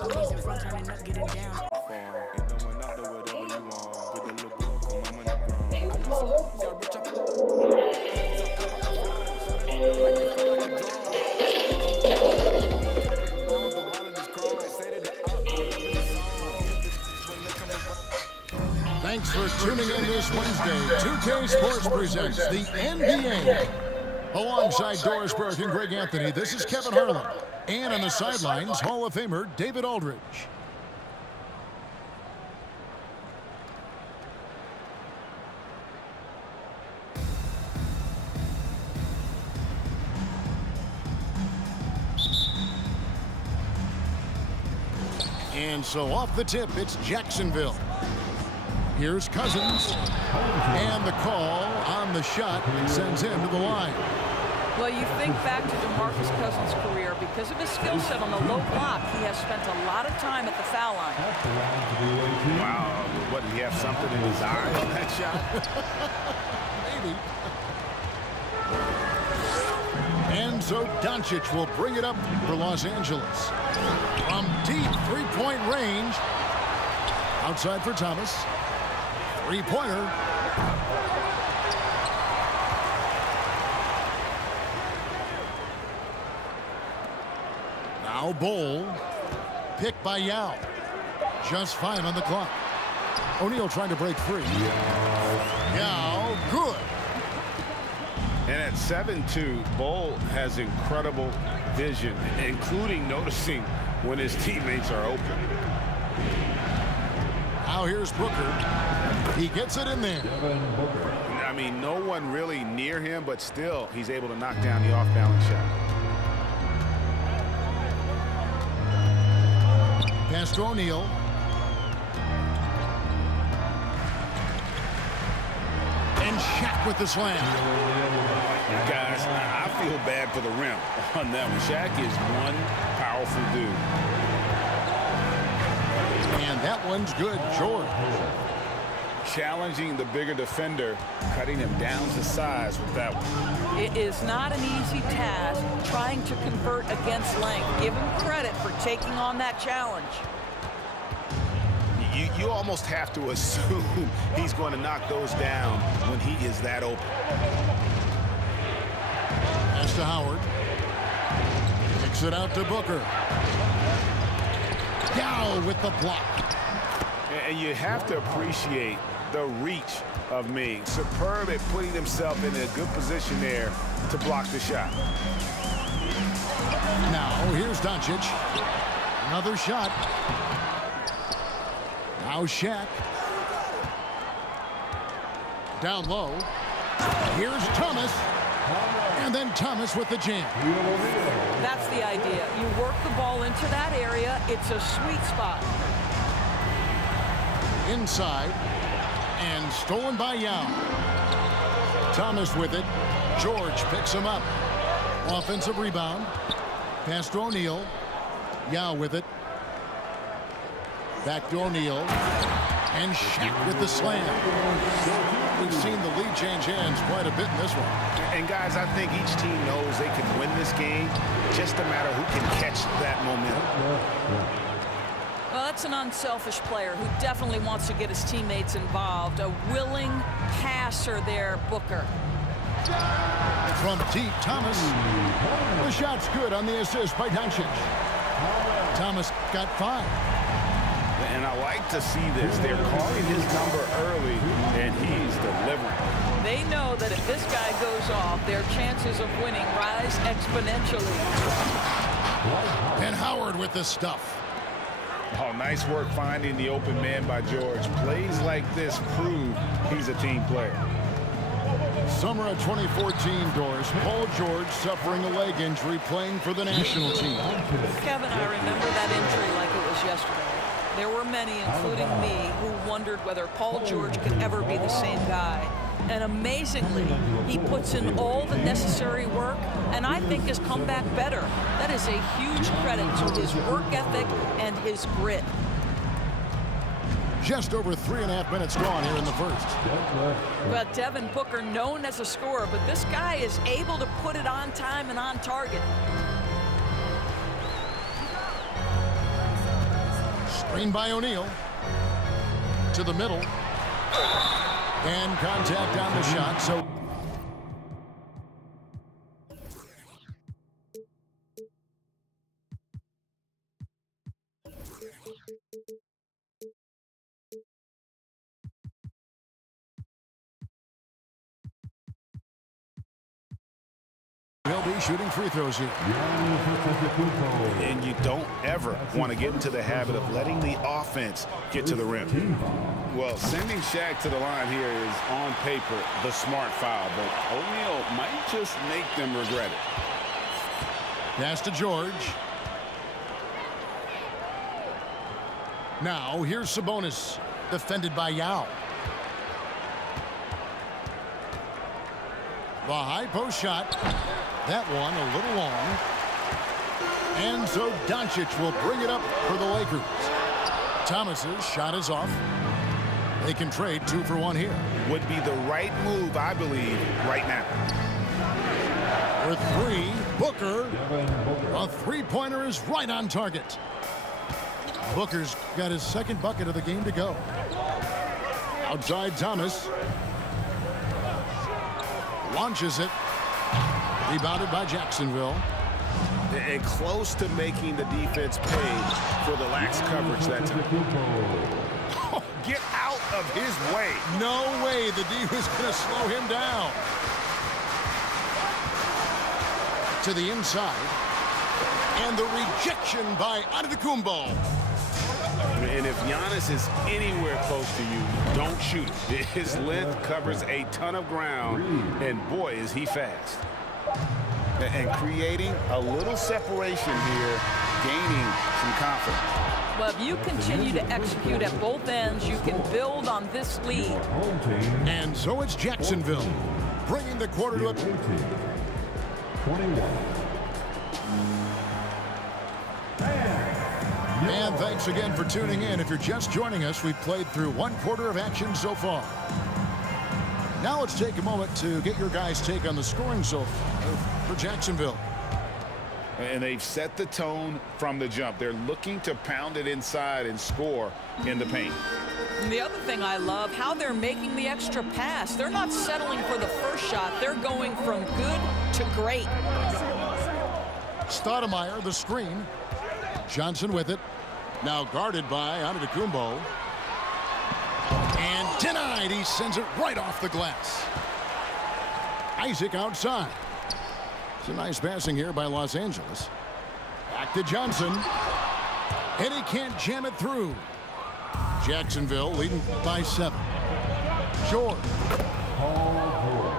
Homies in front of me not getting down. Thanks for tuning in this Wednesday. 2K Sports presents the NBA. Alongside Doris Burke and Greg Anthony, this is Kevin Harlan. And on the sidelines, Hall of Famer David Aldridge. And so off the tip, it's Jacksonville. Here's Cousins, and the call on the shot sends him to the line. Well, you think back to DeMarcus Cousins' career. Because of his skill set on the low block, he has spent a lot of time at the foul line. Wow, what, did he have something in his eye on that shot? Maybe. And so Doncic will bring it up for Los Angeles. From deep three-point range. Outside for Thomas. Three-pointer. Now Bol. Picked by Yao. Just 5 on the clock. O'Neal trying to break free. Yao, good. And at 7'2", Bol has incredible vision, including noticing when his teammates are open. Now here's Booker. He gets it in there. I mean, no one really near him, but still, he's able to knock down the off-balance shot. Pass to O'Neal. And Shaq with the slam. Guys, I feel bad for the rim on that one. Shaq is one powerful dude. And that one's good, George. Challenging the bigger defender, cutting him down to size with that one. It is not an easy task trying to convert against length. Give him credit for taking on that challenge. You almost have to assume he's going to knock those down when he is that open. Pass to Howard. Kicks it out to Booker. Yao with the block. And you have to appreciate the reach of Ming. Superb at putting himself in a good position there to block the shot. Now here's Doncic. Another shot. Now Shaq. Down low. Here's Thomas. And then Thomas with the jam. That's the idea. You work the ball into that area. It's a sweet spot. Inside. And stolen by Yao. Thomas with it. George picks him up. Offensive rebound. Pass to O'Neal. Yao with it. Back to O'Neal. And Shaq with the slam. We've seen the lead change hands quite a bit in this one. And guys, I think each team knows they can win this game. Just a matter who can catch that momentum. Well, that's an unselfish player who definitely wants to get his teammates involved. A willing passer there, Booker. From deep, Thomas. The shot's good on the assist by Doncic. Thomas got 5. And I like to see this. They're calling his number early, and he's delivering. They know that if this guy goes off, their chances of winning rise exponentially. And Howard with the stuff. Oh, nice work finding the open man by George. Plays like this prove he's a team player. Summer of 2014, Doris. Paul George suffering a leg injury playing for the national team. Kevin, I remember that injury like it was yesterday. There were many, including me, who wondered whether Paul George could ever be the same guy. And amazingly, he puts in all the necessary work, and I think has come back better. That is a huge credit to his work ethic and his grit. Just over 3.5 minutes gone here in the first. Well, Devin Booker, known as a scorer, but this guy is able to put it on time and on target. Screen by O'Neal. To the middle. And contact on the shot. So he'll be shooting free throws here. And you don't ever want to get into the habit of letting the offense get to the rim. Well, sending Shaq to the line here is on paper the smart foul, but O'Neal might just make them regret it. Pass to George. Now here's Sabonis, defended by Yao. The high post shot. That one a little long. And so Doncic will bring it up for the Lakers. Thomas's shot is off. They can trade 2 for 1 here. Would be the right move, I believe, right now. For 3, Booker. A three-pointer is right on target. Booker's got his second bucket of the game to go. Outside Thomas. Launches it. Rebounded by Jacksonville. And close to making the defense pay for the lax coverage that time. Oh, get out of his way. No way the D was going to slow him down. To the inside. And the rejection by Antetokounmpo. And if Giannis is anywhere close to you, don't shoot it. His length covers a ton of ground, and boy, is he fast. And creating a little separation here, gaining some confidence. Well, if you continue to execute at both ends, you can build on this lead. And so it's Jacksonville, bringing the quarter to a 21. And thanks again for tuning in. If you're just joining us, we've played through 1/4 of action so far. Now let's take a moment to get your guys' take on the scoring so far for Jacksonville. And they've set the tone from the jump. They're looking to pound it inside and score in the paint. And the other thing I love, how they're making the extra pass. They're not settling for the first shot. They're going from good to great. Stoudemire, the screen. Johnson with it. Now guarded by Antetokounmpo. And denied. He sends it right off the glass. Isaac outside. It's a nice passing here by Los Angeles. Back to Johnson. And he can't jam it through. Jacksonville leading by 7. George.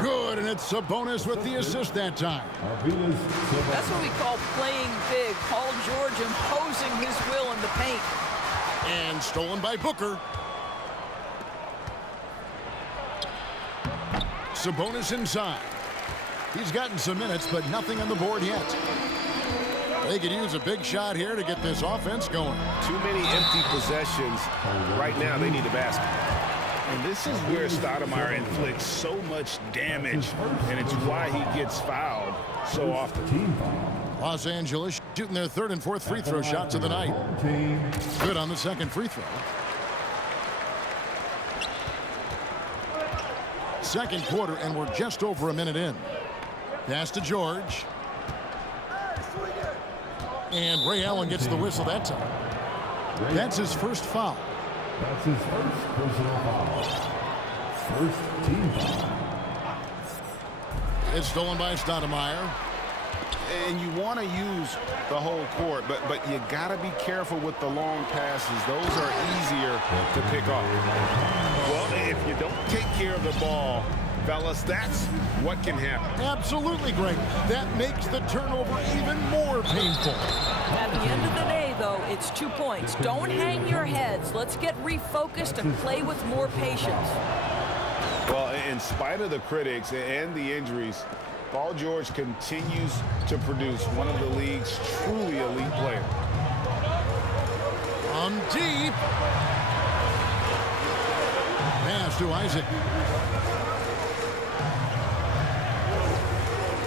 Good, and it's Sabonis with the assist that time. That's what we call playing big. Paul George imposing his will in the paint. And stolen by Booker. Sabonis inside. He's gotten some minutes, but nothing on the board yet. They could use a big shot here to get this offense going. Too many empty possessions. Right now, they need a basket. And this is where Stoudemire inflicts so much damage, and it's why he gets fouled so often. Los Angeles shooting their 3rd and 4th free throw shots of the night. Good on the 2nd free throw. 2nd quarter, and we're just over a minute in. Pass to George. And Ray Allen gets the whistle that time. That's his first foul. That's his first personal foul. First team foul. It's stolen by Stoudemire. And you want to use the whole court, but you got to be careful with the long passes. Those are easier to pick off. Well, if you don't take care of the ball, fellas, that's what can happen. Absolutely, Greg. That makes the turnover even more painful. At the end of the day, though, it's 2 points. Don't hang your heads. Let's get refocused and play with more patience. Well, in spite of the critics and the injuries, Paul George continues to produce one of the league's truly elite players. From deep. Pass to Isaac.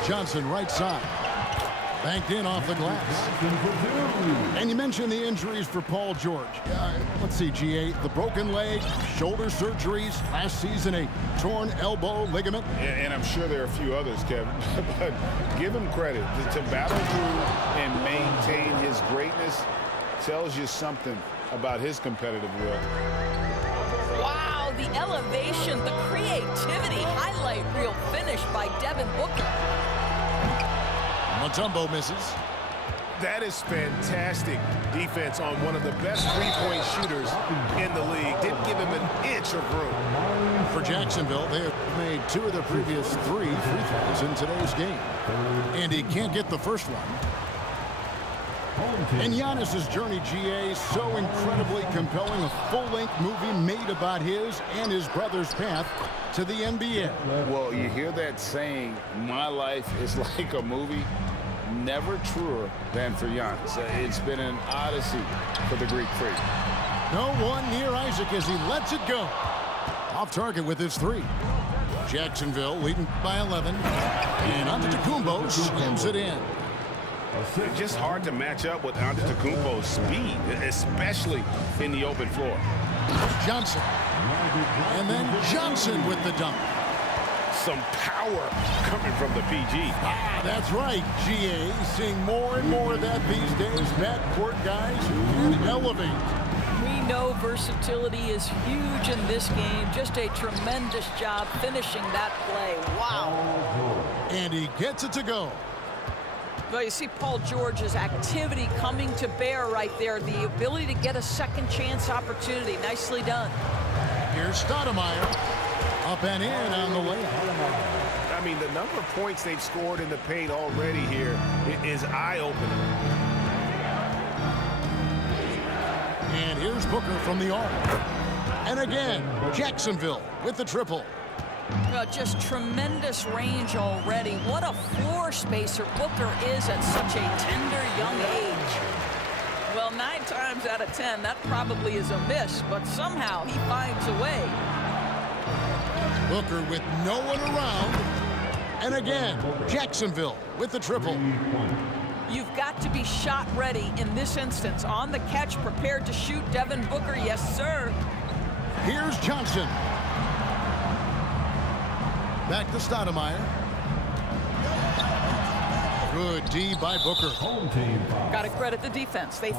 Johnson right side. Banked in off the glass. And you mentioned the injuries for Paul George. Let's see, GA, the broken leg, shoulder surgeries, last season a torn elbow ligament. And I'm sure there are a few others, Kevin. But give him credit. To battle through and maintain his greatness tells you something about his competitive will. Wow, the elevation, the creativity, highlight reel finish by Devin Booker. Mutombo misses. That is fantastic defense on one of the best three-point shooters in the league. Didn't give him an inch of room. For Jacksonville, they have made 2 of their previous 3 free throws in today's game. And he can't get the first one. And Giannis's journey, GA, so incredibly compelling. A full-length movie made about his and his brother's path to the NBA. Well, you hear that saying, my life is like a movie. Never truer than for Giannis. It's been an odyssey for the Greek freak. No one near Isaac as he lets it go. Off target with his 3. Jacksonville leading by 11. And Antetokounmpo slams it in. It's just hard to match up with Antetokounmpo's speed, especially in the open floor. Johnson. And then Johnson with the dunk. Some power coming from the PG. That's right, GA. Seeing more and more of that these days. Backcourt guys who can elevate. We know versatility is huge in this game. Just a tremendous job finishing that play. Wow. And he gets it to go. Well, you see Paul George's activity coming to bear right there. The ability to get a second chance opportunity. Nicely done. Here's Stoudemire. Up and in on the layup. I mean, the number of points they've scored in the paint already here is eye-opening. And here's Booker from the arc. And again, Jacksonville with the triple. Just tremendous range already. What a floor spacer Booker is at such a tender young age. Well, 9 times out of 10, that probably is a miss, but somehow he finds a way. Booker with no one around. And again, Jacksonville with the triple. You've got to be shot ready in this instance. On the catch, prepared to shoot. Devin Booker, yes, sir. Here's Johnson. Back to Stoudemire. Good D by Booker. Got to credit the defense. They